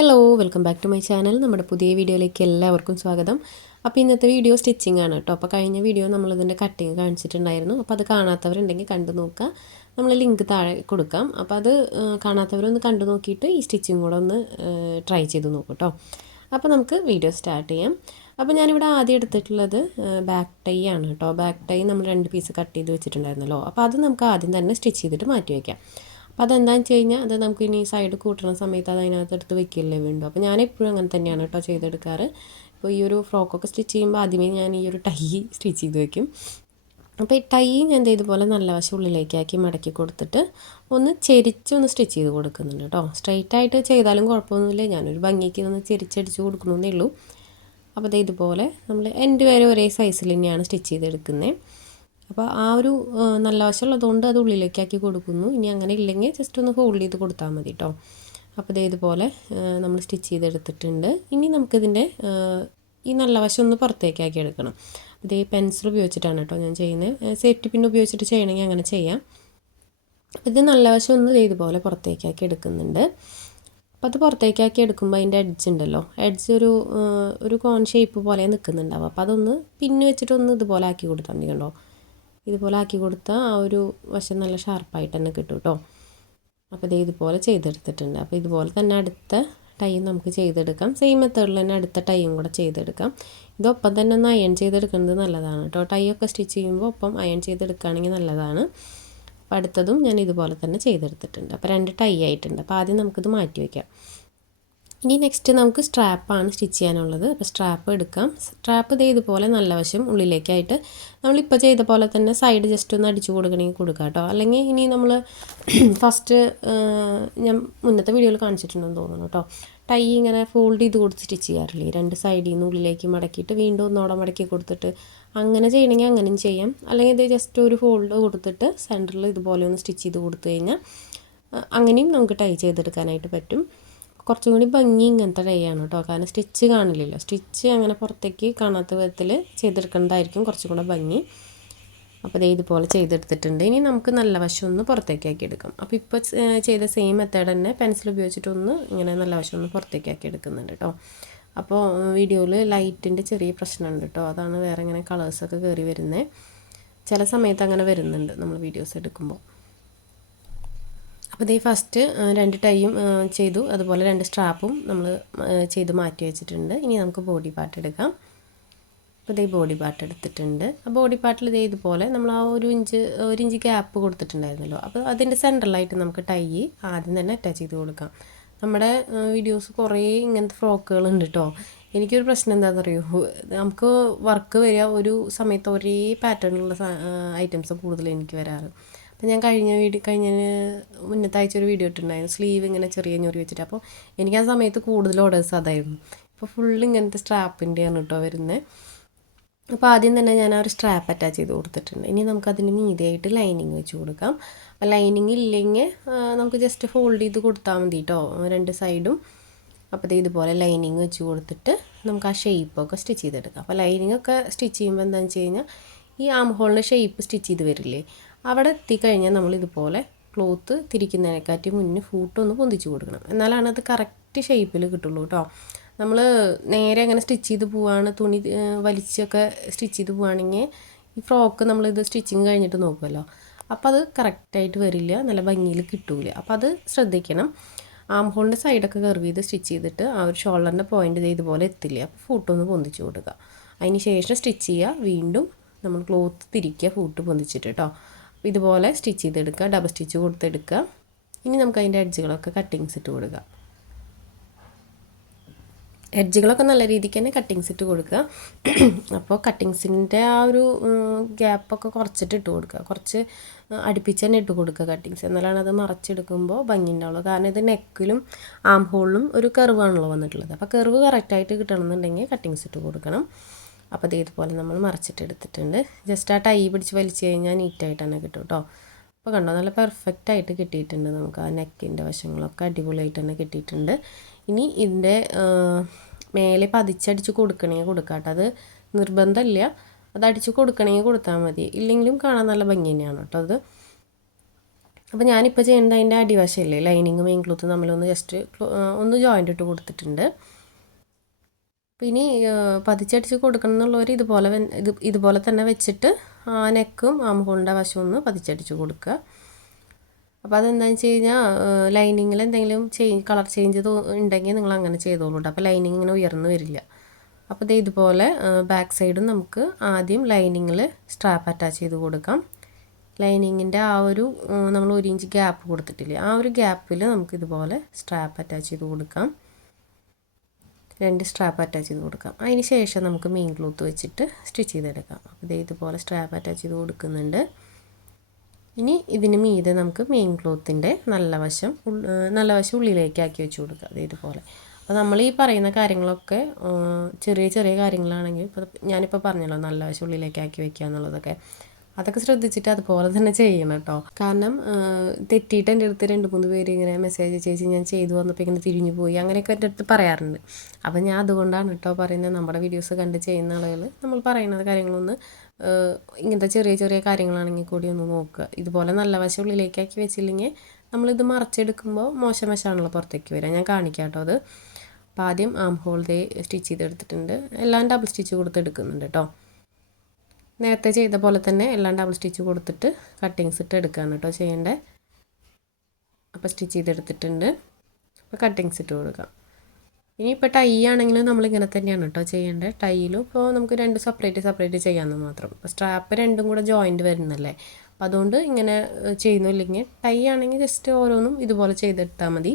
Hello welcome back to my channel. നമ്മുടെ പുതിയ വീഡിയോയിലേക്ക് എല്ലാവർക്കും സ്വാഗതം. അപ്പോൾ ഇന്നത്തെ വീഡിയോ സ്റ്റിച്ചിങ് ആണ് കേട്ടോ. അപ്പോൾ കഴിഞ്ഞ വീഡിയോ നമ്മളിതിൻ്റെ കട്ടിങ് കാണിച്ചിട്ടുണ്ടായിരുന്നു. അപ്പോൾ അത് കാണാത്തവരുണ്ടെങ്കിൽ കണ്ടു നോക്കുക. നമ്മൾ ലിങ്ക് താഴെ കൊടുക്കാം. അപ്പോൾ അത് കാണാത്തവരൊന്ന് കണ്ടു നോക്കിയിട്ട് ഈ സ്റ്റിച്ചിങ് കൂടെ ഒന്ന് ട്രൈ ചെയ്ത് നോക്കൂ കേട്ടോ. അപ്പോൾ നമുക്ക് വീഡിയോ സ്റ്റാർട്ട് ചെയ്യാം. അപ്പോൾ ഞാനിവിടെ ആദ്യം എടുത്തിട്ടുള്ളത് ബാക്ക് ടൈ ആണ് കേട്ടോ. ബാക്ക് ടൈ നമ്മൾ 2 പീസ് കട്ട് ചെയ്ത് വെച്ചിട്ടുണ്ടായിരുന്നല്ലോ. അപ്പോൾ അത് നമുക്ക് ആദ്യം തന്നെ സ്റ്റിച്ച് ചെയ്തിട്ട് മാറ്റി വയ്ക്കാം. അപ്പോൾ അതെന്താണെന്ന് വെച്ച് കഴിഞ്ഞാൽ അത് നമുക്ക് ഇനി സൈഡ് കൂട്ടുന്ന സമയത്ത് അത് അതിനകത്ത് എടുത്ത് വെക്കില്ലേ വീണ്ടും. അപ്പോൾ ഞാനെപ്പോഴും അങ്ങനെ തന്നെയാണ് കേട്ടോ ചെയ്തെടുക്കാറ്. ഇപ്പോൾ ഈ ഒരു ഫ്രോക്കൊക്കെ സ്റ്റിച്ച് ചെയ്യുമ്പോൾ ആദ്യമേ ഞാൻ ഈ ഒരു ടൈ സ്റ്റിച്ച് ചെയ്ത് വെക്കും. അപ്പോൾ ഈ ടൈ ഞാൻ ഇതുപോലെ നല്ല വശം ഉള്ളിലേക്കാക്കി മടക്കി കൊടുത്തിട്ട് ഒന്ന് ചെരിച്ചൊന്ന് സ്റ്റിച്ച് ചെയ്ത് കൊടുക്കുന്നുണ്ട് കേട്ടോ. സ്ട്രൈറ്റ് ആയിട്ട് ചെയ്താലും കുഴപ്പമൊന്നുമില്ല, ഞാനൊരു ഭംഗിക്ക് ഒന്ന് ചെരിച്ചടിച്ച് കൊടുക്കണമെന്നേ ഉള്ളൂ. അപ്പോൾ ഇതുപോലെ നമ്മൾ എൻ്റെ വരെ ഒരേ സൈസിൽ തന്നെയാണ് സ്റ്റിച്ച് ചെയ്തെടുക്കുന്നത്. അപ്പോൾ ആ ഒരു നല്ല വശമുള്ളതുകൊണ്ട് അത് ഉള്ളിലേക്കാക്കി കൊടുക്കുന്നു. ഇനി അങ്ങനെ ഇല്ലെങ്കിൽ ജസ്റ്റ് ഒന്ന് ഫോൾഡ് ചെയ്ത് കൊടുത്താൽ മതി കേട്ടോ. അപ്പോൾ ഇതുപോലെ നമ്മൾ സ്റ്റിച്ച് ചെയ്തെടുത്തിട്ടുണ്ട്. ഇനി നമുക്കിതിൻ്റെ ഈ നല്ല വശം ഒന്ന് പുറത്തേക്കാക്കി എടുക്കണം. ഈ പെൻസിൽ ഉപയോഗിച്ചിട്ടാണ് കേട്ടോ ഞാൻ ചെയ്യുന്നത്. സേഫ്റ്റി പിൻ ഉപയോഗിച്ചിട്ട് ചെയ്യണമെങ്കിൽ അങ്ങനെ ചെയ്യാം. ഇത് നല്ല വശം ഒന്ന് ഇതുപോലെ പുറത്തേക്കാക്കി എടുക്കുന്നുണ്ട്. അപ്പോൾ അത് പുറത്തേക്കാക്കി എടുക്കുമ്പോൾ അതിൻ്റെ എഡ്ജ് ഉണ്ടല്ലോ, എഡ്ജ് ഒരു കോൺ ഷേപ്പ് പോലെ നിൽക്കുന്നുണ്ടാവും. അപ്പോൾ അതൊന്ന് പിന്ന് വെച്ചിട്ടൊന്ന് ഇതുപോലെ ആക്കി കൊടുത്താൽ മതി കണ്ടോ. ഇതുപോലെ ആക്കി കൊടുത്താൽ ആ ഒരു വശം നല്ല ഷാർപ്പായിട്ട് തന്നെ കിട്ടും കേട്ടോ. അപ്പോൾ ഇതുപോലെ ചെയ്തെടുത്തിട്ടുണ്ട്. അപ്പോൾ ഇതുപോലെ തന്നെ അടുത്ത ടൈ നമുക്ക് ചെയ്തെടുക്കാം. സെയിം മെത്തേഡിൽ തന്നെ അടുത്ത ടൈയും കൂടെ ചെയ്തെടുക്കാം. ഇതൊപ്പം തന്നെ ഒന്ന് അയൺ ചെയ്തെടുക്കുന്നത് നല്ലതാണ് കേട്ടോ. ടൈ ഒക്കെ സ്റ്റിച്ച് ചെയ്യുമ്പോൾ ഒപ്പം അയൺ ചെയ്തെടുക്കുകയാണെങ്കിൽ നല്ലതാണ്. അപ്പോൾ അടുത്തതും ഞാൻ ഇതുപോലെ തന്നെ ചെയ്തെടുത്തിട്ടുണ്ട്. അപ്പോൾ 2 ടൈ ആയിട്ടുണ്ട്. അപ്പോൾ ആദ്യം നമുക്കിത് മാറ്റി വയ്ക്കാം. ഇനി നെക്സ്റ്റ് നമുക്ക് സ്ട്രാപ്പാണ് സ്റ്റിച്ച് ചെയ്യാനുള്ളത്. അപ്പോൾ സ്ട്രാപ്പ് എടുക്കാം. സ്ട്രാപ്പ് ഇതുപോലെ നല്ല വശം ഉള്ളിലേക്കായിട്ട് നമ്മളിപ്പോൾ ചെയ്ത പോലെ തന്നെ സൈഡ് ജസ്റ്റ് ഒന്ന് അടിച്ചു കൊടുക്കണമെങ്കിൽ കൊടുക്കാം കേട്ടോ. അല്ലെങ്കിൽ ഇനി നമ്മൾ ഫസ്റ്റ് ഞാൻ മുന്നത്തെ വീഡിയോയിൽ കാണിച്ചിട്ടുണ്ടെന്ന് തോന്നുന്നു കേട്ടോ. ടൈ ഇങ്ങനെ ഫോൾഡ് ചെയ്ത് കൊടുത്ത് സ്റ്റിച്ച് ചെയ്യാറില്ലേ, 2 സൈഡിൽ നിന്ന് ഉള്ളിലേക്ക് മടക്കിയിട്ട് വീണ്ടും ഒന്നോടെ മടക്കി കൊടുത്തിട്ട് അങ്ങനെ ചെയ്യണമെങ്കിൽ അങ്ങനെയും ചെയ്യാം. അല്ലെങ്കിൽ ഇത് ജസ്റ്റ് ഒരു ഫോൾഡ് കൊടുത്തിട്ട് സെൻറ്ററിൽ ഇതുപോലെ ഒന്ന് സ്റ്റിച്ച് ചെയ്ത് കൊടുത്തു കഴിഞ്ഞാൽ അങ്ങനെയും നമുക്ക് ടൈ ചെയ്തെടുക്കാനായിട്ട് പറ്റും. കുറച്ചും കൂടി ഭംഗി ഇങ്ങനത്തെ ടൈ ആണ് കേട്ടോ. കാരണം സ്റ്റിച്ച് കാണില്ലല്ലോ, സ്റ്റിച്ച് അങ്ങനെ പുറത്തേക്ക് കാണാത്ത വിധത്തിൽ ചെയ്തെടുക്കേണ്ടതായിരിക്കും കുറച്ചും കൂടെ ഭംഗി. അപ്പോൾ ഇതുപോലെ ചെയ്തെടുത്തിട്ടുണ്ട്. ഇനി നമുക്ക് നല്ല വശം ഒന്ന് പുറത്തേക്കാക്കി എടുക്കാം. അപ്പോൾ ഇപ്പോൾ ചെയ്ത സെയിം മെത്തേഡ് തന്നെ പെൻസിൽ ഉപയോഗിച്ചിട്ടൊന്ന് ഇങ്ങനെ നല്ല വശം ഒന്ന് പുറത്തേക്കാക്കി എടുക്കുന്നുണ്ട് കേട്ടോ. അപ്പോൾ വീഡിയോയിൽ ലൈറ്റിൻ്റെ ചെറിയ പ്രശ്നമുണ്ട് കേട്ടോ. അതാണ് വേറെ ഇങ്ങനെ കളേഴ്സൊക്കെ കയറി വരുന്നത്. ചില സമയത്ത് അങ്ങനെ വരുന്നുണ്ട് നമ്മൾ വീഡിയോസ് എടുക്കുമ്പോൾ. അപ്പോൾ ഫസ്റ്റ് 2 ടൈയും ചെയ്തു. അതുപോലെ 2 സ്ട്രാപ്പും നമ്മൾ ചെയ്ത് മാറ്റി വെച്ചിട്ടുണ്ട്. ഇനി നമുക്ക് ബോഡി പാർട്ട് എടുക്കാം. അപ്പോൾ ബോഡി പാർട്ട് എടുത്തിട്ടുണ്ട്. ആ ബോഡി പാർട്ടിൽ ഇതുപോലെ നമ്മൾ ആ 1 ഇഞ്ച് ഗ്യാപ്പ് കൊടുത്തിട്ടുണ്ടായിരുന്നല്ലോ. അപ്പോൾ അതിൻ്റെ സെൻട്രലായിട്ട് നമുക്ക് ടൈ ആദ്യം തന്നെ അറ്റാച്ച് ചെയ്ത് കൊടുക്കാം. നമ്മുടെ വീഡിയോസ് കുറേ ഇങ്ങനത്തെ ഫ്രോക്കുകളുണ്ട് കേട്ടോ. എനിക്കൊരു പ്രശ്നം എന്താണെന്ന് അറിയുമോ, നമുക്ക് വർക്ക് വരിക ഒരു സമയത്ത് ഒരേ പാറ്റേണിലുള്ള ഐറ്റംസ് കൂടുതൽ എനിക്ക് വരാറ്. അപ്പോൾ ഞാൻ കഴിഞ്ഞ മുന്നത്തെ ആഴ്ച ഒരു വീഡിയോ ഇട്ടിട്ടുണ്ടായിരുന്നു, സ്ലീവ് ഇങ്ങനെ ചെറിയ ഞൊറി വെച്ചിട്ട്. അപ്പോൾ എനിക്ക് ആ സമയത്ത് കൂടുതൽ ഓർഡേഴ്സ് അതായിരുന്നു. ഇപ്പോൾ ഫുള്ള് ഇങ്ങനത്തെ സ്ട്രാപ്പിൻ്റെയാണ് കേട്ടോ വരുന്നത്. അപ്പോൾ ആദ്യം തന്നെ ഞാൻ ആ ഒരു സ്ട്രാപ്പ് അറ്റാച്ച് ചെയ്ത് കൊടുത്തിട്ടുണ്ട്. ഇനി നമുക്കതിന് മീതിയായിട്ട് ലൈനിങ് വെച്ച് കൊടുക്കാം. അപ്പോൾ ലൈനിങ് ഇല്ലെങ്കിൽ നമുക്ക് ജസ്റ്റ് ഫോൾഡ് ചെയ്ത് കൊടുത്താൽ മതി കേട്ടോ 2 സൈഡും. അപ്പോൾ ഇതുപോലെ ലൈനിങ് വെച്ച് കൊടുത്തിട്ട് നമുക്ക് ആ ഷേപ്പൊക്കെ സ്റ്റിച്ച് ചെയ്തെടുക്കാം. അപ്പോൾ ലൈനിങ് ഒക്കെ സ്റ്റിച്ച് ചെയ്യുമ്പോൾ എന്താണെന്ന് വെച്ച് കഴിഞ്ഞാൽ ഈ ആം ഹോളിൻ്റെ ഷേപ്പ് സ്റ്റിച്ച് ചെയ്ത് വരില്ലേ, അവിടെ എത്തിക്കഴിഞ്ഞാൽ നമ്മളിതുപോലെ ക്ലോത്ത് തിരിക്കുന്നതിനെക്കാട്ടി മുന്നേ ഫൂട്ടൊന്ന് പൊന്തിച്ച് കൊടുക്കണം. എന്നാലാണ് അത് കറക്റ്റ് ഷേപ്പിൽ കിട്ടുള്ളൂ കേട്ടോ. നമ്മൾ നേരെ അങ്ങനെ സ്റ്റിച്ച് ചെയ്ത് പോവുകയാണ്, തുണി വലിച്ചൊക്കെ സ്റ്റിച്ച് ചെയ്ത് പോവുകയാണെങ്കിൽ ഈ ഫ്രോക്ക് നമ്മളിത് സ്റ്റിച്ചിങ് കഴിഞ്ഞിട്ട് നോക്കുമല്ലോ, അപ്പോൾ അത് കറക്റ്റായിട്ട് വരില്ല, നല്ല ഭംഗിയിൽ കിട്ടൂല. അപ്പോൾ അത് ശ്രദ്ധിക്കണം. ആം ഹോളിൻ്റെ സൈഡൊക്കെ കർവ് ചെയ്ത് സ്റ്റിച്ച് ചെയ്തിട്ട് ആ ഒരു ഷോൾഡറിൻ്റെ പോയിൻ്റ് ഇതുപോലെ എത്തില്ല. അപ്പോൾ ഫൂട്ടൊന്ന് പൊന്തിച്ച് കൊടുക്കുക. അതിന് ശേഷം സ്റ്റിച്ച് ചെയ്യുക. വീണ്ടും നമ്മൾ ക്ലോത്ത് തിരിക്കുക ഫൂട്ട് പൊന്തിച്ചിട്ട് കേട്ടോ. ഇതുപോലെ സ്റ്റിച്ച് ചെയ്തെടുക്കുക, ഡബിൾ സ്റ്റിച്ച് കൊടുത്തെടുക്കുക. ഇനി നമുക്ക് അതിൻ്റെ എഡ്ജുകളൊക്കെ കട്ടിങ്സ് ഇട്ട് കൊടുക്കുക. എഡ്ജുകളൊക്കെ നല്ല രീതിക്ക് തന്നെ കട്ടിങ്സ് ഇട്ട് കൊടുക്കുക. അപ്പോൾ കട്ടിങ്സിൻ്റെ ആ ഒരു ഗ്യാപ്പൊക്കെ കുറച്ചിട്ട് ഇട്ട് കൊടുക്കുക, കുറച്ച് അടുപ്പിച്ച് തന്നെ ഇട്ട് കൊടുക്കുക കട്ടിങ്സ്. എന്നാലാണ് അത് മറച്ചെടുക്കുമ്പോൾ ഭംഗി ഉണ്ടാവുള്ളൂ. കാരണം ഇത് നെക്കിലും ആം ഹോളിലും ഒരു കർവാണല്ലോ വന്നിട്ടുള്ളത്. അപ്പോൾ കർവ് കറക്റ്റായിട്ട് കിട്ടണമെന്നുണ്ടെങ്കിൽ കട്ടിങ്സ് ഇട്ട് കൊടുക്കണം. അപ്പോൾ ഇതുപോലെ നമ്മൾ മറച്ചിട്ട് എടുത്തിട്ടുണ്ട്. ജസ്റ്റ് ആ ടൈ പിടിച്ച് വലിച്ചു കഴിഞ്ഞാൽ നീറ്റായിട്ട് തന്നെ കിട്ടും കേട്ടോ. അപ്പോൾ കണ്ടോ, നല്ല പെർഫെക്റ്റായിട്ട് കിട്ടിയിട്ടുണ്ട്. നമുക്ക് ആ നെക്കിൻ്റെ വശങ്ങളൊക്കെ അടിപൊളിയായിട്ട് തന്നെ കിട്ടിയിട്ടുണ്ട്. ഇനി ഇതിൻ്റെ മേലെ പതിച്ചടിച്ച് കൊടുക്കണമെങ്കിൽ കൊടുക്കാം കേട്ടോ. അത് നിർബന്ധമില്ല, അത് അടിച്ച് കൊടുക്കണമെങ്കിൽ കൊടുത്താൽ മതി. ഇല്ലെങ്കിലും കാണാൻ നല്ല ഭംഗി തന്നെയാണ് കേട്ടോ അത്. അപ്പോൾ ഞാനിപ്പോൾ ചെയ്യേണ്ടത് അതിൻ്റെ അടിവശമില്ലേ ലൈനിങ് മെയിൻ ക്ലോത്ത് തമ്മിലൊന്ന് ജസ്റ്റ് ഒന്ന് ജോയിൻ്റ് ഇട്ട് കൊടുത്തിട്ടുണ്ട്. അപ്പോൾ ഇനി പതിച്ചടിച്ച് കൊടുക്കണം എന്നുള്ളവർ ഇതുപോലെ തന്നെ വെച്ചിട്ട് നെക്കും ആം ഹോളിൻ്റെ വശം ഒന്ന് പതിച്ചടിച്ച് കൊടുക്കുക. അപ്പോൾ അതെന്താണെന്ന് വെച്ച് കഴിഞ്ഞാൽ ലൈനിങ്ങിൽ എന്തെങ്കിലും കളർ ചേഞ്ച് ഉണ്ടെങ്കിൽ നിങ്ങൾ അങ്ങനെ ചെയ്തോളൂ. അപ്പോൾ ലൈനിങ് ഇങ്ങനെ ഉയർന്നു വരില്ല. അപ്പോൾ ഇത് ഇതുപോലെ ബാക്ക് സൈഡും നമുക്ക് ആദ്യം ലൈനിങ്ങിൽ സ്ട്രാപ്പ് അറ്റാച്ച് ചെയ്ത് കൊടുക്കാം. ലൈനിങ്ങിൻ്റെ ആ ഒരു നമ്മൾ 1 ഇഞ്ച് ഗ്യാപ്പ് കൊടുത്തിട്ടില്ലേ, ആ ഒരു ഗ്യാപ്പിൽ നമുക്ക് ഇതുപോലെ സ്ട്രാപ്പ് അറ്റാച്ച് ചെയ്ത് കൊടുക്കാം. 2 സ്ട്രാപ്പ് അറ്റാച്ച് ചെയ്ത് കൊടുക്കാം. അതിന് ശേഷം നമുക്ക് മെയിൻ ക്ലോത്ത് വെച്ചിട്ട് സ്റ്റിച്ച് ചെയ്തെടുക്കാം. അപ്പോൾ ഇതുപോലെ സ്ട്രാപ്പ് അറ്റാച്ച് ചെയ്ത് കൊടുക്കുന്നുണ്ട്. ഇനി ഇതിന് മീതെ നമുക്ക് മെയിൻ ക്ലോത്തിൻ്റെ നല്ല വശം ഉള്ളിലേക്ക് ആക്കി വെച്ച് കൊടുക്കുക. ഇതുപോലെ. അപ്പോൾ നമ്മൾ ഈ പറയുന്ന കാര്യങ്ങളൊക്കെ ചെറിയ ചെറിയ കാര്യങ്ങളാണെങ്കിൽ ഇപ്പോൾ ഞാനിപ്പോൾ പറഞ്ഞല്ലോ നല്ല വശം ഉള്ളിലേക്ക് ആക്കി വെക്കുക എന്നുള്ളതൊക്കെ, അതൊക്കെ ശ്രദ്ധിച്ചിട്ട് അതുപോലെ തന്നെ ചെയ്യണം കേട്ടോ. കാരണം തെറ്റിയിട്ട് എൻ്റെ അടുത്ത് 2-3 പേര് ഇങ്ങനെ മെസ്സേജ് ചേച്ചി ഞാൻ ചെയ്തു വന്നപ്പോൾ ഇങ്ങനെ തിരിഞ്ഞു പോയി അങ്ങനെയൊക്കെ എൻ്റെ അടുത്ത് പറയാറുണ്ട്. അപ്പോൾ ഞാൻ അതുകൊണ്ടാണ് കേട്ടോ പറയുന്നത്, നമ്മുടെ വീഡിയോസ് കണ്ട് ചെയ്യുന്ന ആളുകൾ നമ്മൾ പറയുന്ന കാര്യങ്ങളൊന്ന് ഇങ്ങനത്തെ ചെറിയ ചെറിയ കാര്യങ്ങളാണെങ്കിൽ കൂടി ഒന്ന് നോക്കുക. ഇതുപോലെ നല്ല വശം ഉള്ളിലേക്കാക്കി വെച്ചില്ലെങ്കിൽ നമ്മളിത് മറച്ചെടുക്കുമ്പോൾ മോശം വശമാണല്ലോ പുറത്തേക്ക് വരിക. ഞാൻ കാണിക്കാം കേട്ടോ അത്. അപ്പോൾ ആദ്യം ആം ഹോൾ സ്റ്റിച്ച് ചെയ്തെടുത്തിട്ടുണ്ട്. എല്ലാം ഡബിൾ സ്റ്റിച്ച് കൊടുത്തെടുക്കുന്നുണ്ട് കേട്ടോ. നേരത്തെ ചെയ്ത പോലെ തന്നെ എല്ലാം ഡബിൾ സ്റ്റിച്ച് കൊടുത്തിട്ട് കട്ടിങ്സ് ഇട്ട് എടുക്കുകയാണ് കേട്ടോ ചെയ്യേണ്ടത്. അപ്പോൾ സ്റ്റിച്ച് ചെയ്തെടുത്തിട്ടുണ്ട്. അപ്പോൾ കട്ടിങ്സ് ഇട്ട് കൊടുക്കാം. ഇനിയിപ്പോൾ ടൈ ആണെങ്കിലും നമ്മളിങ്ങനെ തന്നെയാണ് കേട്ടോ ചെയ്യേണ്ടത്. ടൈയിലും ഇപ്പോൾ നമുക്ക് 2 സെപ്പറേറ്റ് ചെയ്യാമെന്ന് മാത്രം. ഇപ്പോൾ സ്ട്രാപ്പ് 2ഉം കൂടെ ജോയിൻറ്റ് വരുന്നല്ലേ, അപ്പോൾ അതുകൊണ്ട് ഇങ്ങനെ ചെയ്യുന്നില്ലെങ്കിൽ ടൈ ആണെങ്കിൽ ജസ്റ്റ് ഓരോന്നും ഇതുപോലെ ചെയ്തെടുത്താൽ മതി.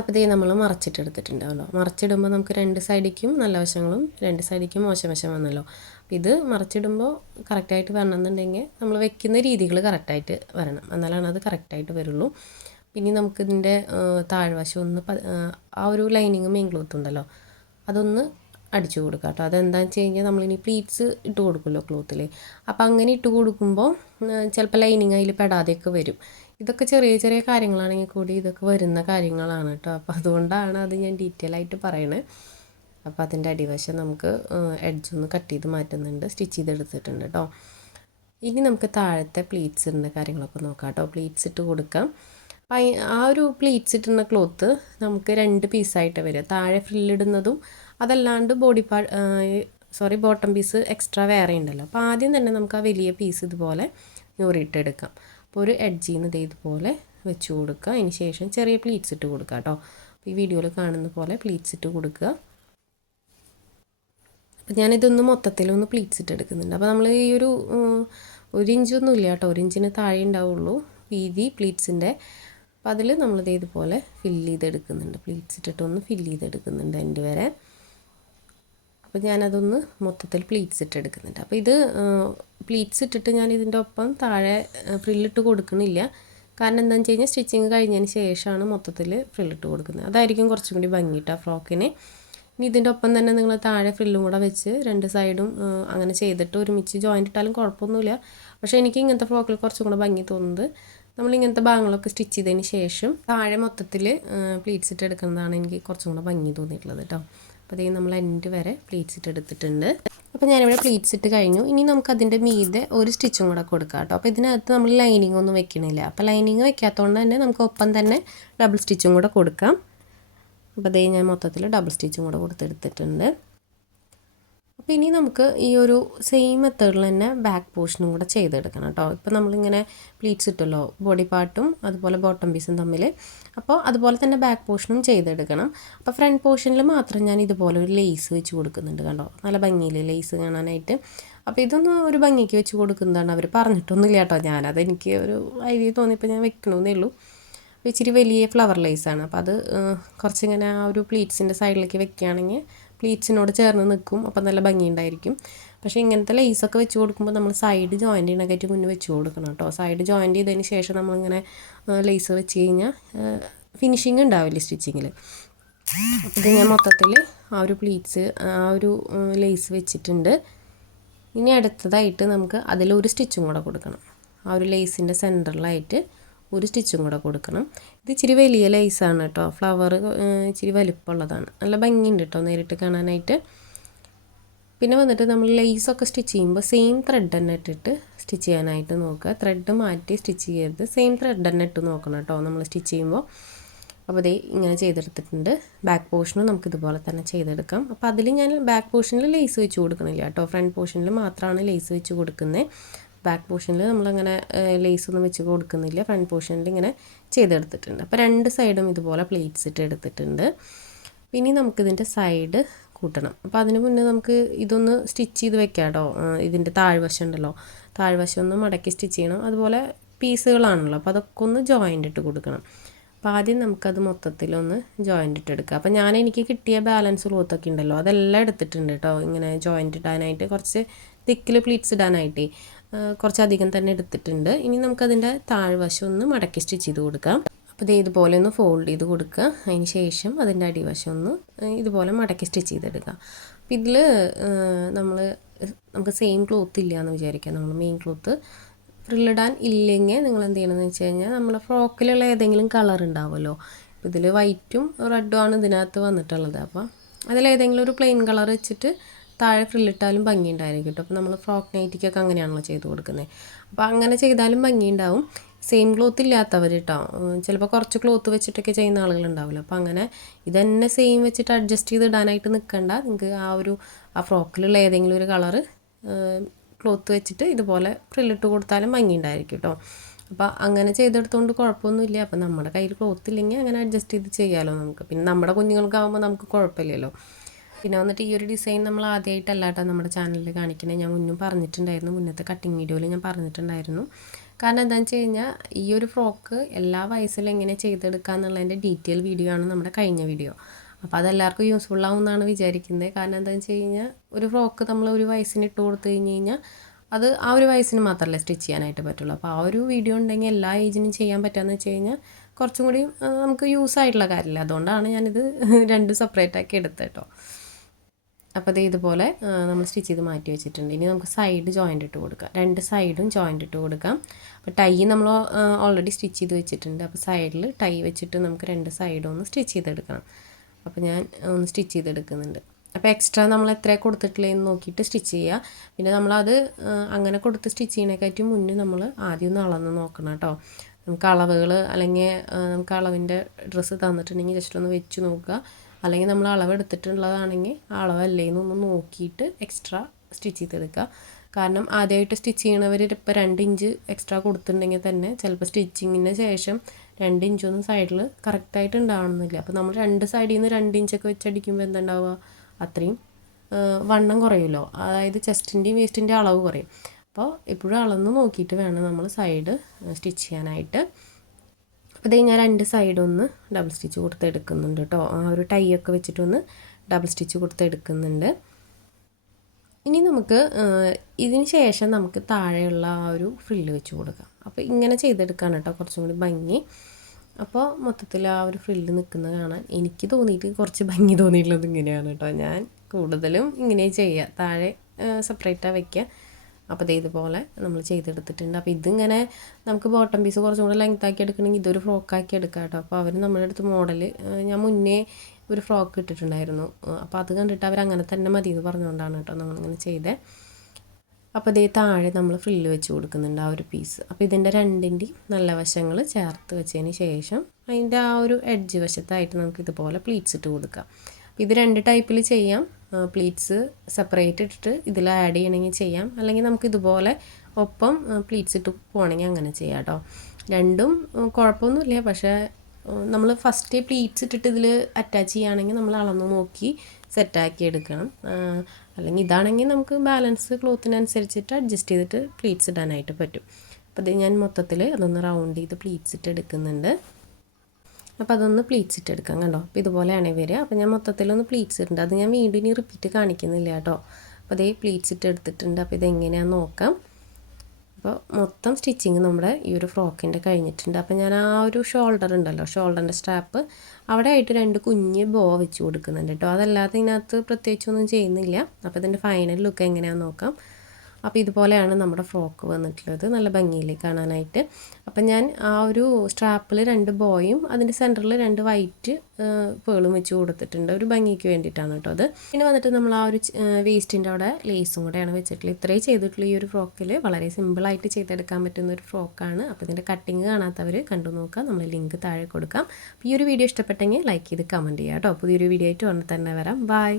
അപ്പോൾ നമ്മൾ മറച്ചിട്ടെടുത്തിട്ടുണ്ടാവല്ലോ. മറച്ചിടുമ്പോൾ നമുക്ക് 2 സൈഡിക്കും നല്ല വശങ്ങളും 2 സൈഡിക്കും മോശം വശം വന്നല്ലോ. അപ്പോൾ ഇത് മറച്ചിടുമ്പോൾ കറക്റ്റായിട്ട് വരണമെന്നുണ്ടെങ്കിൽ നമ്മൾ വെക്കുന്ന രീതികൾ കറക്റ്റായിട്ട് വരണം, എന്നാലാണ് അത് കറക്റ്റായിട്ട് വരുള്ളൂ. പിന്നെ നമുക്കിതിൻ്റെ താഴ്വശം ഒന്ന് ആ ഒരു ലൈനിങ് മെയിൻ ക്ലോത്ത് ഉണ്ടല്ലോ അതൊന്ന് അടിച്ചു കൊടുക്കുക കേട്ടോ. അതെന്താണെന്ന് വെച്ച് കഴിഞ്ഞാൽ നമ്മളിനി പ്ലീറ്റ്സ് ഇട്ട് കൊടുക്കുമല്ലോ ക്ലോത്തിൽ. അപ്പോൾ അങ്ങനെ ഇട്ട് കൊടുക്കുമ്പോൾ ചിലപ്പോൾ ലൈനിങ് അതിൽ പെടാതെയൊക്കെ വരും. ഇതൊക്കെ ചെറിയ ചെറിയ കാര്യങ്ങളാണെങ്കിൽ കൂടി ഇതൊക്കെ വരുന്ന കാര്യങ്ങളാണ് കേട്ടോ. അപ്പോൾ അതുകൊണ്ടാണ് അത് ഞാൻ ഡീറ്റെയിൽ ആയിട്ട് പറയണത്. അപ്പോൾ അതിൻ്റെ അടിവശം നമുക്ക് എഡ്ജൊന്ന് കട്ട് ചെയ്ത് മാറ്റുന്നുണ്ട്, സ്റ്റിച്ച് ചെയ്തെടുത്തിട്ടുണ്ട് കേട്ടോ. ഇനി നമുക്ക് താഴത്തെ പ്ലീറ്റ്സിൻ്റെ കാര്യങ്ങളൊക്കെ നോക്കാം കേട്ടോ. പ്ലീറ്റ്സ് ഇട്ട് കൊടുക്കാം. അപ്പോൾ ആ ഒരു പ്ലീറ്റ്സ് ഇട്ടുന്ന ക്ലോത്ത് നമുക്ക് 2 പീസായിട്ട് വരിക. താഴെ ഫ്രില്ലിടുന്നതും അതല്ലാണ്ട് ബോട്ടം പീസ് എക്സ്ട്രാ വേറെ ഉണ്ടല്ലോ. അപ്പോൾ ആദ്യം തന്നെ നമുക്ക് ആ വലിയ പീസ് ഇതുപോലെ ഞൊറിയിട്ടെടുക്കാം. അപ്പോൾ ഒരു എഡ്ജിൽ നിന്ന് ഇതുപോലെ വെച്ച് കൊടുക്കുക. അതിന് ശേഷം ചെറിയ പ്ലീറ്റ്സ് ഇട്ട് കൊടുക്കുക കേട്ടോ. അപ്പോൾ ഈ വീഡിയോയിൽ കാണുന്ന പോലെ പ്ലീറ്റ്സ് ഇട്ട് കൊടുക്കുക. അപ്പോൾ ഞാനിതൊന്ന് മൊത്തത്തിലൊന്ന് പ്ലീറ്റ്സ് ഇട്ട് എടുക്കുന്നുണ്ട്. അപ്പോൾ നമ്മൾ ഈ ഒരു 1 ഇഞ്ചൊന്നും ഇല്ല കേട്ടോ, 1 ഇഞ്ചിന് താഴെ ഉണ്ടാവുള്ളൂ വീതി പ്ലീറ്റ്സിൻ്റെ. അപ്പോൾ അതിൽ നമ്മളിത് ഇതുപോലെ ഫില്ല് ചെയ്തെടുക്കുന്നുണ്ട്. പ്ലീറ്റ്സ് ഇട്ടിട്ടൊന്ന് ഫില്ല് ചെയ്തെടുക്കുന്നുണ്ട് എൻ്റെ വരെ. അപ്പോൾ ഞാനതൊന്ന് മൊത്തത്തിൽ പ്ലീറ്റ്സ് ഇട്ടെടുക്കുന്നുണ്ട്. അപ്പോൾ ഇത് പ്ലീറ്റ്സ് ഇട്ടിട്ട് ഞാൻ ഇതിൻ്റെ ഒപ്പം താഴെ ഫ്രില്ലിട്ട് കൊടുക്കണില്ല. കാരണം എന്താണെന്ന് വെച്ച് കഴിഞ്ഞാൽ സ്റ്റിച്ചിങ് കഴിഞ്ഞതിന് ശേഷമാണ് മൊത്തത്തിൽ ഫ്രില്ലിട്ട് കൊടുക്കുന്നത്. അതായിരിക്കും കുറച്ചും കൂടി ഭംഗിയിട്ടാണ് ഫ്രോക്കിന്. ഇനി ഇതിൻ്റെ ഒപ്പം തന്നെ നിങ്ങൾ താഴെ ഫ്രില്ലും കൂടെ വെച്ച് 2 സൈഡും അങ്ങനെ ചെയ്തിട്ട് ഒരുമിച്ച് ജോയിൻ്റ് ഇട്ടാലും കുഴപ്പമൊന്നുമില്ല. പക്ഷേ എനിക്ക് ഇങ്ങനത്തെ ഫ്രോക്കിൽ കുറച്ചും കൂടെ ഭംഗി തോന്നുന്നത് നമ്മളിങ്ങനത്തെ ഭാഗങ്ങളൊക്കെ സ്റ്റിച്ച് ചെയ്തതിന് ശേഷം താഴെ മൊത്തത്തിൽ പ്ലീറ്റ്സ് ഇട്ട് എടുക്കുന്നതാണ് എനിക്ക് കുറച്ചും കൂടെ ഭംഗി തോന്നിയിട്ടുള്ളത് കേട്ടോ. അപ്പോൾ നമ്മൾ എൻഡ് വരെ പ്ലീറ്റ്സ് ഇട്ട് എടുത്തിട്ടുണ്ട്. അപ്പോൾ ഞാനിവിടെ പ്ലീറ്റ്സ് ഇട്ട് കഴിഞ്ഞു. ഇനി നമുക്കതിൻ്റെ മീതെ ഒരു സ്റ്റിച്ചും കൂടെ കൊടുക്കാം കേട്ടോ. അപ്പോൾ ഇതിനകത്ത് നമ്മൾ ലൈനിങ് ഒന്നും വെക്കണില്ല. അപ്പോൾ ലൈനിങ് വെക്കാത്തതുകൊണ്ട് തന്നെ നമുക്ക് ഒപ്പം തന്നെ ഡബിൾ സ്റ്റിച്ചും കൂടെ കൊടുക്കാം. അപ്പോൾ ഞാൻ മൊത്തത്തിൽ ഡബിൾ സ്റ്റിച്ചും കൂടെ കൊടുത്തെടുത്തിട്ടുണ്ട്. അപ്പോൾ ഇനി നമുക്ക് ഈ ഒരു സെയിം മെത്തേഡിൽ തന്നെ ബാക്ക് പോർഷനും കൂടെ ചെയ്തെടുക്കണം കേട്ടോ. ഇപ്പോൾ നമ്മളിങ്ങനെ പ്ലീറ്റ്സ് ഇട്ടല്ലോ ബോഡി പാർട്ടും അതുപോലെ ബോട്ടം പീസും തമ്മിൽ. അപ്പോൾ അതുപോലെ തന്നെ ബാക്ക് പോർഷനും ചെയ്തെടുക്കണം. അപ്പോൾ ഫ്രണ്ട് പോർഷനിൽ മാത്രം ഞാൻ ഇതുപോലെ ഒരു ലേസ് വെച്ച് കൊടുക്കുന്നുണ്ട് കണ്ടോ, നല്ല ഭംഗിയിൽ ലേസ് കാണാനായിട്ട്. അപ്പോൾ ഇതൊന്നും ഒരു ഭംഗിക്ക് വെച്ച് കൊടുക്കുന്നതാണ്, അവർ പറഞ്ഞിട്ടൊന്നുമില്ല കേട്ടോ. അതെനിക്ക് ഒരു ഐഡിയ തോന്നിയപ്പോൾ ഞാൻ വെക്കണമെന്നേ ഉള്ളൂ. ഇച്ചിരി വലിയ ഫ്ലവർ ലേസാണ്. അപ്പോൾ അത് കുറച്ചിങ്ങനെ ആ ഒരു പ്ലീറ്റ്സിൻ്റെ സൈഡിലേക്ക് വെക്കുകയാണെങ്കിൽ പ്ലീറ്റ്സിനോട് ചേർന്ന് നിൽക്കും, അപ്പോൾ നല്ല ഭംഗിയുണ്ടായിരിക്കും. പക്ഷേ ഇങ്ങനത്തെ ലേസൊക്കെ വെച്ച് കൊടുക്കുമ്പോൾ നമ്മൾ സൈഡ് ജോയിൻ്റ് ചെയ്യണക്കായിട്ട് മുന്നേ വെച്ച് കൊടുക്കണം കേട്ടോ. സൈഡ് ജോയിൻ്റ് ചെയ്തതിന് ശേഷം നമ്മളിങ്ങനെ ലേസ് വെച്ച് കഴിഞ്ഞാൽ ഫിനിഷിങ് ഉണ്ടാവില്ല സ്റ്റിച്ചിങ്ങിൽ. അപ്പോൾ ഇത് ഞാൻ മൊത്തത്തിൽ ആ ഒരു പ്ലീറ്റ്സ് ആ ഒരു ലേസ് വെച്ചിട്ടുണ്ട്. ഇനി അടുത്തതായിട്ട് നമുക്ക് അതിലൊരു സ്റ്റിച്ചും കൂടെ കൊടുക്കണം. ആ ഒരു ലേസിൻ്റെ സെൻറ്ററിലായിട്ട് ഒരു സ്റ്റിച്ചും കൂടെ കൊടുക്കണം. ഇത് ഇച്ചിരി വലിയ ലേസാണ് കേട്ടോ, ഫ്ലവർ ഇച്ചിരി വലിപ്പമുള്ളതാണ്, നല്ല ഭംഗിയുണ്ട് കേട്ടോ നേരിട്ട് കാണാനായിട്ട്. പിന്നെ വന്നിട്ട് നമ്മൾ ലേസൊക്കെ സ്റ്റിച്ച് ചെയ്യുമ്പോൾ സെയിം ത്രെഡ് തന്നെ ഇട്ടിട്ട് സ്റ്റിച്ച് ചെയ്യാനായിട്ട് നോക്കുക. ത്രെഡ് മാറ്റി സ്റ്റിച്ച് ചെയ്യരുത്, സെയിം ത്രെഡ് തന്നെ ഇട്ട് നോക്കണം കേട്ടോ നമ്മൾ സ്റ്റിച്ച് ചെയ്യുമ്പോൾ. അപ്പോൾ ഇതേ ഇങ്ങനെ ചെയ്തെടുത്തിട്ടുണ്ട്. ബാക്ക് പോർഷനും നമുക്ക് ഇതുപോലെ തന്നെ ചെയ്തെടുക്കാം. അപ്പോൾ അതിൽ ഞാൻ ബാക്ക് പോർഷനിൽ ലേസ് വെച്ച് കൊടുക്കണില്ല കേട്ടോ, ഫ്രണ്ട് പോർഷനിൽ മാത്രമാണ് ലേസ് വെച്ച് കൊടുക്കുന്നത്. ബാക്ക് പോർഷനിൽ നമ്മളങ്ങനെ ലേസ് ഒന്നും വെച്ച് കൊടുക്കുന്നില്ല, ഫ്രണ്ട് പോർഷനിൽ ഇങ്ങനെ ചെയ്തെടുത്തിട്ടുണ്ട്. അപ്പോൾ രണ്ട് സൈഡും ഇതുപോലെ പ്ലേറ്റ്സ് ഇട്ട് എടുത്തിട്ടുണ്ട്. പിന്നെ നമുക്കിതിൻ്റെ സൈഡ് കൂട്ടണം. അപ്പോൾ അതിന് മുന്നേ നമുക്ക് ഇതൊന്ന് സ്റ്റിച്ച് ചെയ്ത് വെക്കാം കേട്ടോ. ഇതിൻ്റെ താഴ്വശം ഉണ്ടല്ലോ, താഴ്വശം ഒന്ന് മടക്കി സ്റ്റിച്ച് ചെയ്യണം. അതുപോലെ പീസുകളാണല്ലോ, അപ്പോൾ അതൊക്കെ ഒന്ന് ജോയിൻ്റ് ഇട്ട് കൊടുക്കണം. അപ്പോൾ ആദ്യം നമുക്കത് മൊത്തത്തിലൊന്ന് ജോയിൻ്റ് ഇട്ടെടുക്കുക. അപ്പോൾ എനിക്ക് കിട്ടിയ ബാലൻസ് ക്ലോത്തൊക്കെ ഉണ്ടല്ലോ അതെല്ലാം എടുത്തിട്ടുണ്ട് കേട്ടോ, ഇങ്ങനെ ജോയിൻ്റ് ഇടാനായിട്ട്, കുറച്ച് തിക്കിൽ പ്ലീറ്റ്സ് ഇടാനായിട്ട് കുറച്ചധികം തന്നെ എടുത്തിട്ടുണ്ട്. ഇനി നമുക്കതിൻ്റെ താഴ്വശം ഒന്ന് മടക്കി സ്റ്റിച്ച് ചെയ്ത് കൊടുക്കാം. അപ്പോൾ ഇത് ഇതുപോലെ ഒന്ന് ഫോൾഡ് ചെയ്ത് കൊടുക്കുക. അതിന് ശേഷം അതിൻ്റെ അടിവശം ഒന്ന് ഇതുപോലെ മടക്കി സ്റ്റിച്ച് ചെയ്തെടുക്കുക. അപ്പോൾ ഇതിൽ നമുക്ക് സെയിം ക്ലോത്ത് ഇല്ല എന്ന് വിചാരിക്കാം. നമ്മൾ മെയിൻ ക്ലോത്ത് ഫ്രില്ലിടാൻ ഇല്ലെങ്കിൽ നിങ്ങൾ എന്ത് ചെയ്യണമെന്ന് വെച്ച് കഴിഞ്ഞാൽ നമ്മുടെ ഫ്രോക്കിലുള്ള ഏതെങ്കിലും കളർ ഉണ്ടാവുമല്ലോ. ഇതിൽ വൈറ്റും റെഡും ആണ് ഇതിനകത്ത് വന്നിട്ടുള്ളത്. അപ്പോൾ അതിലേതെങ്കിലും ഒരു പ്ലെയിൻ കളർ വെച്ചിട്ട് താഴെ ഫ്രില്ലിട്ടാലും ഭംഗി ഉണ്ടായിരിക്കും കേട്ടോ. അപ്പോൾ നമ്മൾ ഫ്രോക്ക് നൈറ്റിക്കൊക്കെ അങ്ങനെയാണല്ലോ ചെയ്ത് കൊടുക്കുന്നത്. അപ്പോൾ അങ്ങനെ ചെയ്താലും ഭംഗി ഉണ്ടാവും. സെയിം ക്ലോത്ത് ഇല്ലാത്തവർ കേട്ടോ, ചിലപ്പോൾ കുറച്ച് ക്ലോത്ത് വെച്ചിട്ടൊക്കെ ചെയ്യുന്ന ആളുകളുണ്ടാവില്ല. അപ്പോൾ അങ്ങനെ ഇതന്നെ സെയിം വെച്ചിട്ട് അഡ്ജസ്റ്റ് ചെയ്ത് ഇടാനായിട്ട് നിൽക്കണ്ട. നിങ്ങൾക്ക് ആ ഫ്രോക്കിലുള്ള ഏതെങ്കിലും ഒരു കളറ് ക്ലോത്ത് വെച്ചിട്ട് ഇതുപോലെ ഫ്രില്ലിട്ട് കൊടുത്താലും ഭംഗി ഉണ്ടായിരിക്കും കേട്ടോ. അപ്പോൾ അങ്ങനെ ചെയ്തെടുത്തുകൊണ്ട് കുഴപ്പമൊന്നുമില്ല. അപ്പോൾ നമ്മുടെ കയ്യിൽ ക്ലോത്ത് ഇല്ലെങ്കിൽ അങ്ങനെ അഡ്ജസ്റ്റ് ചെയ്ത് ചെയ്യാമല്ലോ നമുക്ക്. പിന്നെ നമ്മുടെ കുഞ്ഞുങ്ങൾക്കാവുമ്പോൾ നമുക്ക് കുഴപ്പമില്ലല്ലോ. പിന്നെ വന്നിട്ട് ഈ ഒരു ഡിസൈൻ നമ്മൾ ആദ്യമായിട്ടല്ല കേട്ടോ നമ്മുടെ ചാനലിൽ കാണിക്കണേ. ഞാൻ മുന്നും പറഞ്ഞിട്ടുണ്ടായിരുന്നു, മുന്നത്തെ കട്ടിങ് വീഡിയോയിൽ ഞാൻ പറഞ്ഞിട്ടുണ്ടായിരുന്നു. കാരണം എന്താണെന്ന് വെച്ച് കഴിഞ്ഞാൽ ഈ ഒരു ഫ്രോക്ക് എല്ലാ വയസ്സിലും എങ്ങനെ ചെയ്തെടുക്കുക എന്നുള്ളതിൻ്റെ ഡീറ്റെയിൽ വീഡിയോ ആണ് നമ്മുടെ കഴിഞ്ഞ വീഡിയോ. അപ്പോൾ അതെല്ലാവർക്കും യൂസ്ഫുൾ ആവുമെന്നാണ് വിചാരിക്കുന്നത്. കാരണം എന്താണെന്ന് വെച്ച് കഴിഞ്ഞാൽ ഒരു ഫ്രോക്ക് നമ്മൾ ഒരു വയസ്സിന് ഇട്ട് കൊടുത്തു കഴിഞ്ഞ് കഴിഞ്ഞാൽ അത് ആ ഒരു വയസ്സിന് മാത്രമല്ല സ്റ്റിച്ച് ചെയ്യാനായിട്ട് പറ്റുള്ളൂ. അപ്പോൾ ആ ഒരു വീഡിയോ ഉണ്ടെങ്കിൽ എല്ലാ ഏജിനും ചെയ്യാൻ പറ്റുകയെന്ന് വെച്ച് കഴിഞ്ഞാൽ കുറച്ചും കൂടി നമുക്ക് യൂസ് ആയിട്ടുള്ള കാര്യമില്ല. അതുകൊണ്ടാണ് ഞാനിത് രണ്ട് സെപ്പറേറ്റ് ആക്കി എടുത്തത് കേട്ടോ. അപ്പോൾ അത് ഇതുപോലെ നമ്മൾ സ്റ്റിച്ച് ചെയ്ത് മാറ്റി വെച്ചിട്ടുണ്ട്. ഇനി നമുക്ക് സൈഡ് ജോയിൻ്റ് ഇട്ട് കൊടുക്കാം. രണ്ട് സൈഡും ജോയിൻ്റ് ഇട്ട് കൊടുക്കാം. അപ്പോൾ ടൈ നമ്മൾ ഓൾറെഡി സ്റ്റിച്ച് ചെയ്ത് വെച്ചിട്ടുണ്ട്. അപ്പോൾ സൈഡിൽ ടൈ വെച്ചിട്ട് നമുക്ക് രണ്ട് സൈഡും ഒന്ന് സ്റ്റിച്ച് ചെയ്തെടുക്കണം. അപ്പോൾ ഞാൻ ഒന്ന് സ്റ്റിച്ച് ചെയ്തെടുക്കുന്നുണ്ട്. അപ്പോൾ എക്സ്ട്രാ നമ്മൾ എത്ര കൊടുത്തിട്ടില്ലെന്ന് നോക്കിയിട്ട് സ്റ്റിച്ച് ചെയ്യുക. പിന്നെ നമ്മളത് അങ്ങനെ കൊടുത്ത് സ്റ്റിച്ച് ചെയ്യണേക്കാറ്റും മുന്നേ നമ്മൾ ആദ്യം ഒന്ന് അളന്ന് നോക്കണം കേട്ടോ. നമുക്ക് അളവുകൾ അല്ലെങ്കിൽ നമുക്ക് അളവിൻ്റെ ഡ്രസ്സ് തന്നിട്ടുണ്ടെങ്കിൽ ജസ്റ്റ് ഒന്ന് വെച്ച് നോക്കുക. അല്ലെങ്കിൽ നമ്മൾ അളവ് എടുത്തിട്ടുള്ളതാണെങ്കിൽ ആ അളവല്ലേന്നൊന്ന് നോക്കിയിട്ട് എക്സ്ട്രാ സ്റ്റിച്ച് ചെയ്തെടുക്കുക. കാരണം ആദ്യമായിട്ട് സ്റ്റിച്ച് ചെയ്യണവർ ഇപ്പോൾ 2 ഇഞ്ച് എക്സ്ട്രാ കൊടുത്തിട്ടുണ്ടെങ്കിൽ തന്നെ ചിലപ്പോൾ സ്റ്റിച്ചിങ്ങിന് ശേഷം 2 ഇഞ്ചൊന്നും സൈഡിൽ കറക്റ്റായിട്ട് ഉണ്ടാവണമെന്നില്ല. അപ്പോൾ നമ്മൾ രണ്ട് സൈഡിൽ നിന്ന് 2 ഇഞ്ചൊക്കെ വെച്ചടിക്കുമ്പോൾ എന്തുണ്ടാവുക, അത്രയും വണ്ണം കുറയുമല്ലോ. അതായത് ചെസ്റ്റിൻ്റെയും വേസ്റ്റിൻ്റെയും അളവ് കുറയും. അപ്പോൾ എപ്പോഴും അളന്ന് നോക്കിയിട്ട് വേണം നമ്മൾ സൈഡ് സ്റ്റിച്ച് ചെയ്യാനായിട്ട്. അപ്പോൾ ഞാൻ രണ്ട് സൈഡൊന്ന് ഡബിൾ സ്റ്റിച്ച് കൊടുത്തെടുക്കുന്നുണ്ട് കേട്ടോ. ആ ഒരു ടൈ ഒക്കെ വെച്ചിട്ടൊന്ന് ഡബിൾ സ്റ്റിച്ച് കൊടുത്തെടുക്കുന്നുണ്ട്. ഇനി നമുക്ക് ഇതിന് ശേഷം നമുക്ക് താഴെയുള്ള ആ ഒരു ഫ്രില്ല് വെച്ച് കൊടുക്കാം. അപ്പോൾ ഇങ്ങനെ ചെയ്തെടുക്കാണ് കേട്ടോ കുറച്ചും കൂടി ഭംഗി. അപ്പോൾ മൊത്തത്തിൽ ആ ഒരു ഫ്രില്ല് നിൽക്കുന്നത് കാണാൻ എനിക്ക് തോന്നിയിട്ട് കുറച്ച് ഭംഗി തോന്നിയിട്ടുള്ളത് ഇങ്ങനെയാണ് കേട്ടോ. ഞാൻ കൂടുതലും ഇങ്ങനെ ചെയ്യുക, താഴെ സെപ്പറേറ്റാണ് വയ്ക്കുക. അപ്പോൾ ഇതുപോലെ നമ്മൾ ചെയ്തെടുത്തിട്ടുണ്ട്. അപ്പോൾ ഇതിങ്ങനെ നമുക്ക് ബോട്ടം പീസ് കുറച്ചും കൂടെ ലെങ്ത് ആക്കി എടുക്കണമെങ്കിൽ ഇതൊരു ഫ്രോക്കാക്കി എടുക്കാം കേട്ടോ. അപ്പോൾ അവർ നമ്മുടെ അടുത്ത് മോഡൽ ഞാൻ മുന്നേ ഒരു ഫ്രോക്ക് ഇട്ടിട്ടുണ്ടായിരുന്നു. അപ്പോൾ അത് കണ്ടിട്ട് അവർ അങ്ങനെ തന്നെ മതി എന്ന് പറഞ്ഞുകൊണ്ടാണ് കേട്ടോ നമ്മളിങ്ങനെ ചെയ്തത്. അപ്പോൾ താഴെ നമ്മൾ ഫ്രില്ല് വെച്ച് കൊടുക്കുന്നുണ്ട് ആ ഒരു പീസ്. അപ്പോൾ ഇതിൻ്റെ രണ്ടിൻ്റെയും നല്ല വശങ്ങൾ ചേർത്ത് വെച്ചതിന് ശേഷം അതിൻ്റെ ആ ഒരു എഡ്ജ് വശത്തായിട്ട് നമുക്ക് ഇതുപോലെ പ്ലീറ്റ്സ് ഇട്ട് കൊടുക്കാം. അപ്പോൾ ഇത് രണ്ട് ടൈപ്പിൽ ചെയ്യാം. പ്ലീറ്റ്സ് സെപ്പറേറ്റ് ഇട്ടിട്ട് ഇതിൽ ആഡ് ചെയ്യണമെങ്കിൽ ചെയ്യാം, അല്ലെങ്കിൽ നമുക്ക് ഇതുപോലെ ഒപ്പം പ്ലീറ്റ്സ് ഇട്ട് പോകണമെങ്കിൽ അങ്ങനെ ചെയ്യാം കേട്ടോ. രണ്ടും കുഴപ്പമൊന്നുമില്ല. പക്ഷേ നമ്മൾ ഫസ്റ്റ് പ്ലീറ്റ്സ് ഇട്ടിട്ട് ഇതിൽ അറ്റാച്ച് ചെയ്യുകയാണെങ്കിൽ നമ്മൾ അളന്ന് നോക്കി സെറ്റാക്കി എടുക്കണം. അല്ലെങ്കിൽ ഇതാണെങ്കിൽ നമുക്ക് ബാലൻസ് ക്ലോത്തിനനുസരിച്ചിട്ട് അഡ്ജസ്റ്റ് ചെയ്തിട്ട് പ്ലീറ്റ്സ് ഇടാനായിട്ട് പറ്റും. അപ്പോൾ ഇത് ഞാൻ മൊത്തത്തിൽ അതൊന്ന് റൗണ്ട് ചെയ്ത് പ്ലീറ്റ്സ് ഇട്ട് എടുക്കുന്നുണ്ട്. അപ്പോൾ അതൊന്ന് പ്ലീറ്റ്സ് ഇട്ട് എടുക്കാം കണ്ടോ. അപ്പോൾ ഇതുപോലെയാണ് വരിക. അപ്പോൾ ഞാൻ മൊത്തത്തിലൊന്ന് പ്ലീറ്റ്സ് ഇട്ടുണ്ട്. അത് ഞാൻ വീണ്ടും ഇനി റിപ്പീറ്റ് കാണിക്കുന്നില്ല കേട്ടോ. അപ്പോൾ അതേ പ്ലീറ്റ്സ് ഇട്ട് എടുത്തിട്ടുണ്ട്. അപ്പോൾ ഇതെങ്ങനെയാണെന്ന് നോക്കാം. അപ്പോൾ മൊത്തം സ്റ്റിച്ചിങ് നമ്മുടെ ഈ ഒരു ഫ്രോക്കിൻ്റെ കഴിഞ്ഞിട്ടുണ്ട്. അപ്പോൾ ഞാൻ ആ ഒരു ഷോൾഡർ ഉണ്ടല്ലോ, ഷോൾഡറിൻ്റെ സ്ട്രാപ്പ് അവിടെ ആയിട്ട് 2 കുഞ്ഞ് ബോ വെച്ച് കൊടുക്കുന്നുണ്ട് കേട്ടോ. അതല്ലാതെ ഇതിനകത്ത് പ്രത്യേകിച്ചൊന്നും ചെയ്യുന്നില്ല. അപ്പോൾ ഇതിൻ്റെ ഫൈനൽ ലുക്ക് എങ്ങനെയാണെന്ന് നോക്കാം. അപ്പോൾ ഇതുപോലെയാണ് നമ്മുടെ ഫ്രോക്ക് വന്നിട്ടുള്ളത്, നല്ല ഭംഗിയിൽ കാണാനായിട്ട്. അപ്പം ഞാൻ ആ ഒരു സ്ട്രാപ്പിൽ 2 ബോയും അതിൻ്റെ സെൻറ്ററിൽ 2 വൈറ്റ് പേളും വെച്ച് കൊടുത്തിട്ടുണ്ട്, ഒരു ഭംഗിക്ക് വേണ്ടിയിട്ടാണ് കേട്ടോ അത്. പിന്നെ വന്നിട്ട് നമ്മൾ ആ ഒരു വേസ്റ്റിൻ്റെ അവിടെ ലേസും കൂടെയാണ് വെച്ചിട്ടുള്ളത്. ഇത്രയും ചെയ്തിട്ടുള്ള ഈ ഒരു ഫ്രോക്കിൽ വളരെ സിമ്പിളായിട്ട് ചെയ്തെടുക്കാൻ പറ്റുന്ന ഒരു ഫ്രോക്കാണ്. അപ്പോൾ ഇതിൻ്റെ കട്ടിങ് കാണാത്തവർ കണ്ടു നോക്കുക, നമ്മൾ ലിങ്ക് താഴെ കൊടുക്കാം. അപ്പോൾ ഈ ഒരു വീഡിയോ ഇഷ്ടപ്പെട്ടെങ്കിൽ ലൈക്ക് ചെയ്ത് കമൻറ്റ് ചെയ്യാം കേട്ടോ. പുതിയൊരു വീഡിയോ ആയിട്ട് ഉടനെ തന്നെ വരാം. ബൈ.